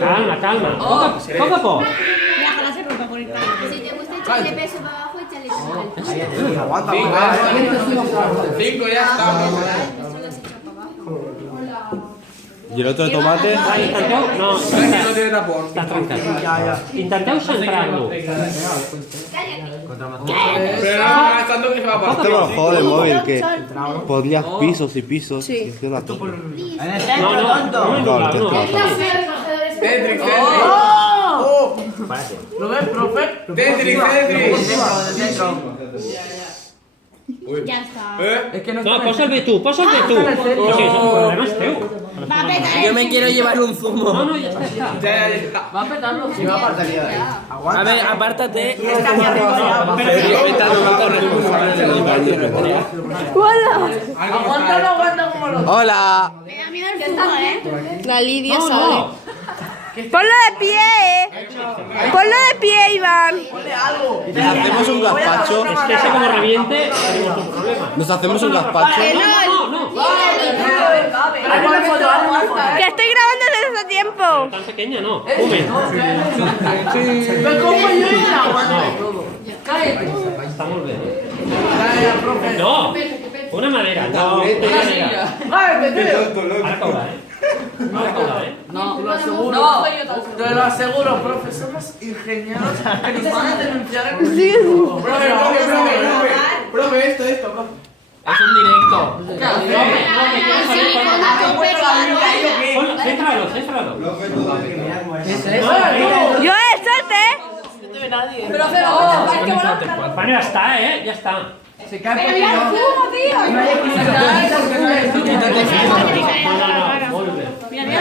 Calma, calma. Poco a poco. Déjala se rompa por el camino. Si te gusta echarle peso para abajo, échale peso para alto. Cinco, ya está. Solo has hecho para abajo. ¿Y el otro de tomate? Intenteu... No, No tiene tapón. està trencat. Intenteu centrar-lo. Pero no, gastando que se va a Este partir. es el juego de móvil que pondrías pisos y pisos y hacía una torre. No, no, No, el texto va a salir. Tetris, ¿Lo ves, profe? Tetris. Ya está. Es que no No, posa'l bé tu, posa'l bé tu. O sigui, és un problema és teu. Va a petar. Yo me quiero llevar un zumo. No, no, ja està, ja està. Ya. Va a petarlo. Sí, va a apartar ya. A ver, apártate. Aguanta, no aguanta como los. ¡Hola! Me da miedo el fumo, La Lidia No, sale. no. Ponlo de pie, Ponlo de pie, Iván. ¿Nos hacemos un gazpacho? Es que ese como reviente, tenemos un problema. ¿Nos hacemos un gazpacho? No, no, no. Que estoy grabando desde hace tiempo. Tan pequeña no. Fumen. Ves como yo y la aguanta y todo. Cállate. Està molt bé. No, una madera. No, una madera. Cállate, tío. Ara caurà, Ara caurà, No, lo aseguro. Te lo aseguro, profe. Somos ingenieros que nos van a denunciar. Profe, esto, profe. Es un directo. Céntralo, céntralo. Yo este. Bueno, ja està, ja està. Se cae porque Mira el no. fumo, tío. No, no, molt bé. Mira, mira.